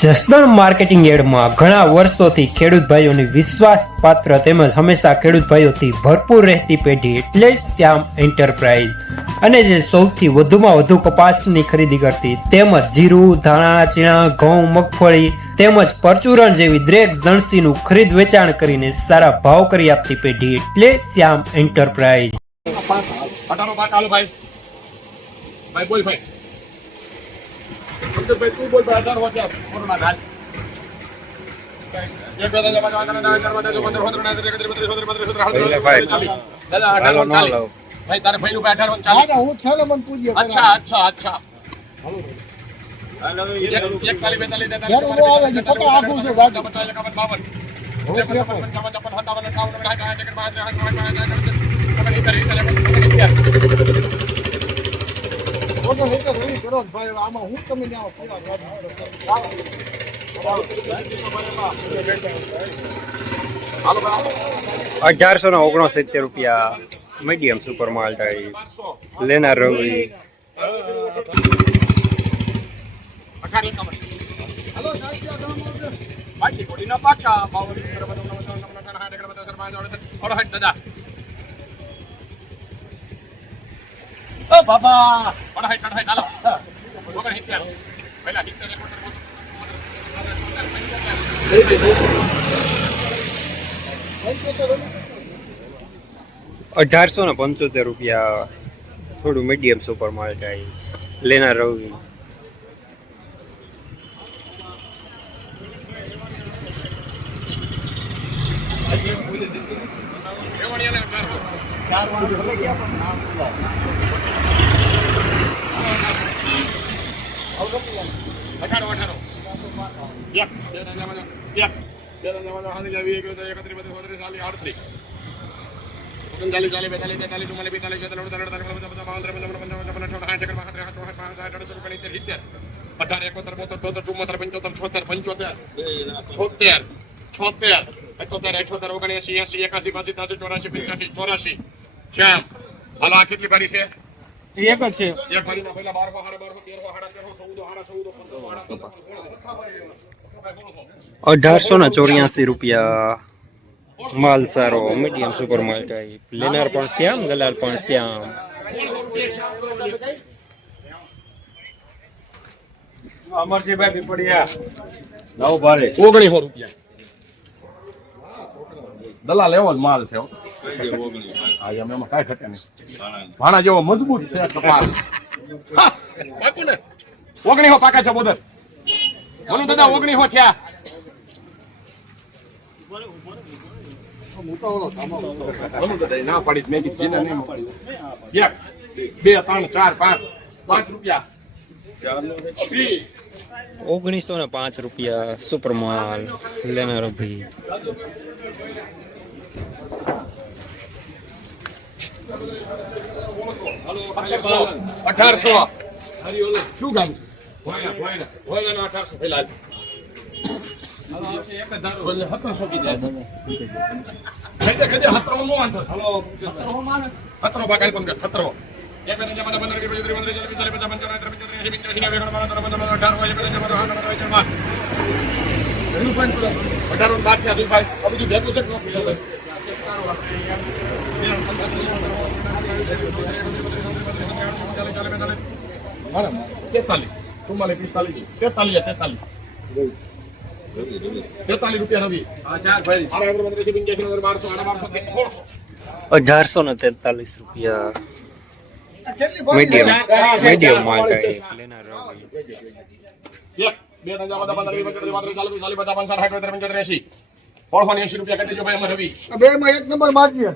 Jasdan marketing યાર્ડમાં ઘણા વર્ષોથી ખેડૂત ભાઈઓની વિશ્વાસપાત્ર તેમજ હંમેશા ખેડૂત ભાઈઓથી ભરપૂર રહેતી પેઢી એટલે શ્યામ એન્ટરપ્રાઇઝ, અને જે સૌથી વધુમાં વધુ કપાસની ખરીદી કરતી તેમજ જીરું, ધાણા, ચીણા, ઘઉં, મગફળી તેમજ પરચુરણ જેવી દરેક જણસીનું ખરીદ વેચાણ કરીને સારા ભાવ કરી આપતી પેઢી એટલે શ્યામ એન્ટરપ્રાઇઝ। ભાઈ તું બોલ ભાઈ 18 વાગ્યા કોરોના ગાલ એક બે દાદા દાદા ભાઈ તારે ભાઈ રૂપિયા 18 ચાલી હું છે ને મન પૂછ્યો અચ્છા હાલો એક કાલી બેતાલી દેતા યાર નો આવે છે પકા આખું છે વાત 55 ₹1869 મીડિયમ સુપર માલ ટાઈપ લેનાર રવિ। ઓ બાબા બડા હાઈટ હાલો વગર હિટ કર પહેલા હિટ કર 1875 થોડું મીડિયમ સુપર માલ ટાઈપ લેનાર રવિ। શ્યામ હાલો આ કેટલી ભરી છે? એક જ છે। એક ભરીના પહેલા 1884 માલ સારો મીડિયમ સુપર માલ ટાઈપ લેનાર પણ શ્યામ, દલાલ પણ શ્યામ। અમરસિંહભાઈ પીપળિયા નવ ભારે 1900 રૂપિયા દલાલ એવો જ માલ છે આજે અમે એમાં કાંઈ ઘટે નહીં ભાણા જેવો મજબૂત છે કપાસ પાકું ને 1900 પાકા છે બોદર બોલો દાદા 1900 થયા ના પાડી મેં કીધું ને નહીં પાડી 1 2 3 4 5 રૂપિયા ₹1905 સુપર માલ લેનાર ભાઈ। 1800 શું ગામ હોય 1800 પેલા 1700 કીધા ખાઈ 17 નો વાંધો હાલો 17 બાકાલ પણ 17 એક બે જમાના 15 20 રૂપિયા નવી 1843 રૂપિયા મીડિયમ માલ ટાઈપ લેનાર રવિ। રૂપિયા કટી જો ભાઈ અમારે રવિ બે માં એક નંબર મારજો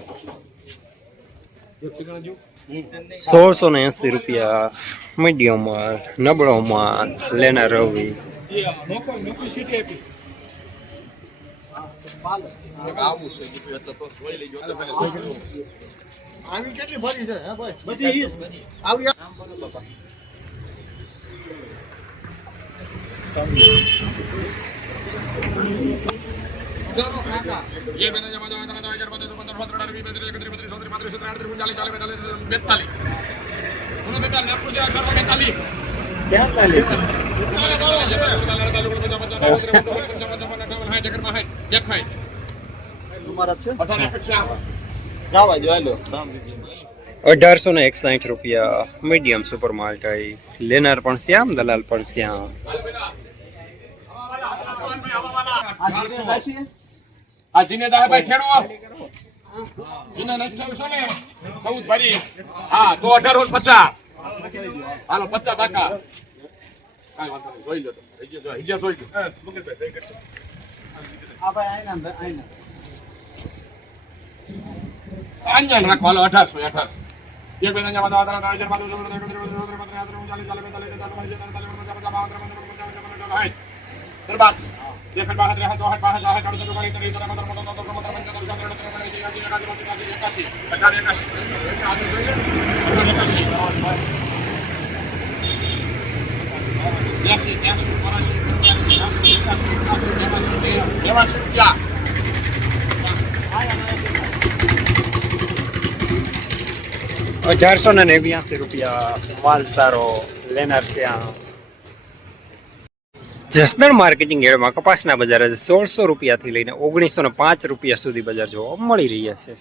1680 મીડિયમ માલ નબળો માલ લેનાર રવિ। આવી કેટલી ભરી છે હે ભાઈ? બધી આવી બેતાલીસ તમારા જ છે જવા જો હાલો 1861 મીડિયમ સુપર માલ્ટાઈ લેનાર પણ શ્યામ દલાલ પણ શ્યામ આ જીનેદાર ભાઈ ખેડો જીને નથી છો ને 14 ભરી હા તો 1850 હાલો 50 બાકા કાઈ વાંધો નહીં જોઈ લો તો હિજ્યા જોઈ લો આ ભાઈ આઈના આઈના અંજન રાખો હાલો 1800 એક બે નંજા વાદા વાદા હાજર માદુ દરબાર ये फिर बाहर रहा तो हट बाहर जाए कड़ से बड़ी तरी तरह मतलब ₹1889 માલ સારો લેનાર શ્યામ જસદણ માર્કેટિંગ યાર્ડમાં કપાસના બજાર આજે ₹1600 થી લઈને ₹1905 સુધી બજાર જોવા મળી રહ્યા છે.